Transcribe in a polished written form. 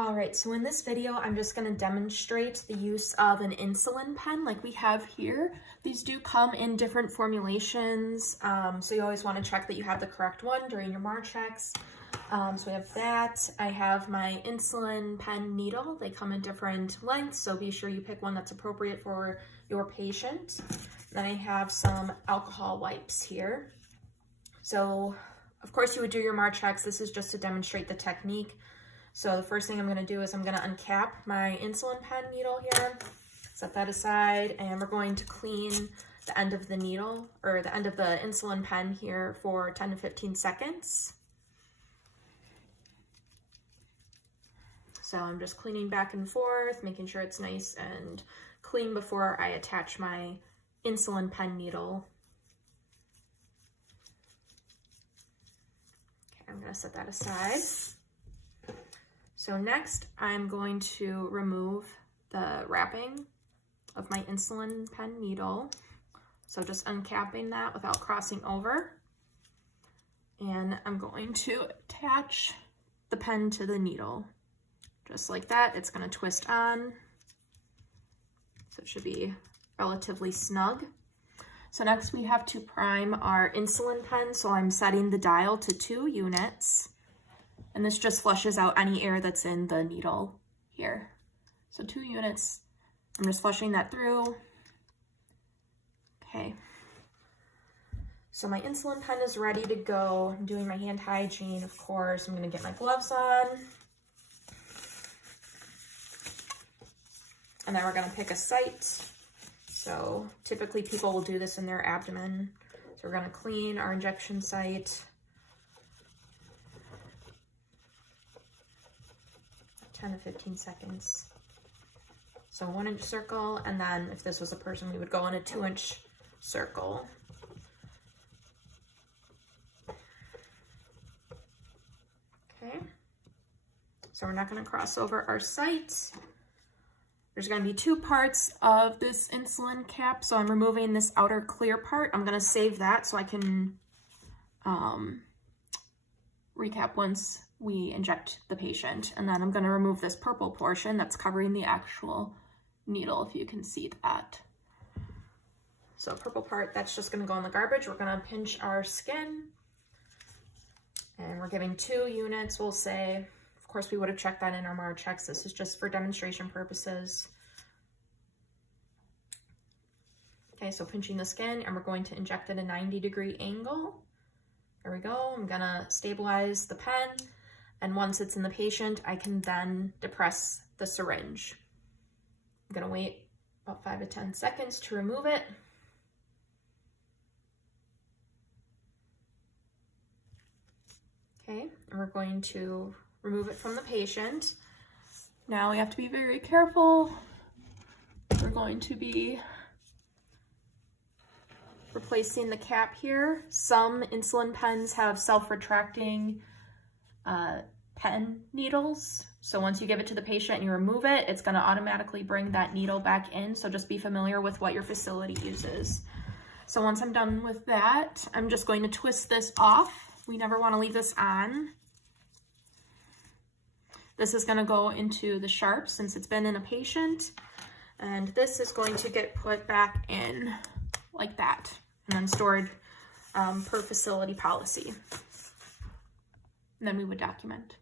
All right, so in this video, I'm just going to demonstrate the use of an insulin pen like we have here. These do come in different formulations, so you always want to check that you have the correct one during your MAR checks. So we have that. I have my insulin pen needle. They come in different lengths, so be sure you pick one that's appropriate for your patient. Then I have some alcohol wipes here. So, of course, you would do your MAR checks. This is just to demonstrate the technique. So the first thing I'm going to do is I'm going to uncap my insulin pen needle here, set that aside, and we're going to clean the end of the needle, or the end of the insulin pen here for 10 to 15 seconds. So I'm just cleaning back and forth, making sure it's nice and clean before I attach my insulin pen needle. Okay, I'm going to set that aside. So next, I'm going to remove the wrapping of my insulin pen needle. So just uncapping that without crossing over. And I'm going to attach the pen to the needle. Just like that, it's going to twist on. So it should be relatively snug. So next we have to prime our insulin pen. So I'm setting the dial to 2 units. And this just flushes out any air that's in the needle here. So 2 units, I'm just flushing that through. Okay. So my insulin pen is ready to go. I'm doing my hand hygiene, of course. I'm gonna get my gloves on. And then we're gonna pick a site. So typically people will do this in their abdomen. So we're gonna clean our injection site. 10 to 15 seconds. So 1 inch circle, and then if this was a person, we would go in a 2 inch circle. Okay. So we're not going to cross over our site. There's going to be 2 parts of this insulin cap. So I'm removing this outer clear part. I'm going to save that so I can recap once we inject the patient. And then I'm going to remove this purple portion that's covering the actual needle, if you can see that. So purple part, that's just going to go in the garbage. We're going to pinch our skin. And we're giving 2 units, we'll say. Of course, we would have checked that in our MAR checks. This is just for demonstration purposes. Okay, so pinching the skin, and we're going to inject at a 90-degree angle. There we go. I'm going to stabilize the pen. And once it's in the patient, I can then depress the syringe. I'm going to wait about 5 to 10 seconds to remove it. Okay, and we're going to remove it from the patient. Now we have to be very careful. We're going to be replacing the cap here. Some insulin pens have self-retracting pen needles. So once you give it to the patient and you remove it, it's going to automatically bring that needle back in. So just be familiar with what your facility uses. So once I'm done with that, I'm just going to twist this off. We never want to leave this on. This is going to go into the sharp since it's been in a patient. And this is going to get put back in like that and then stored per facility policy. And then we would document.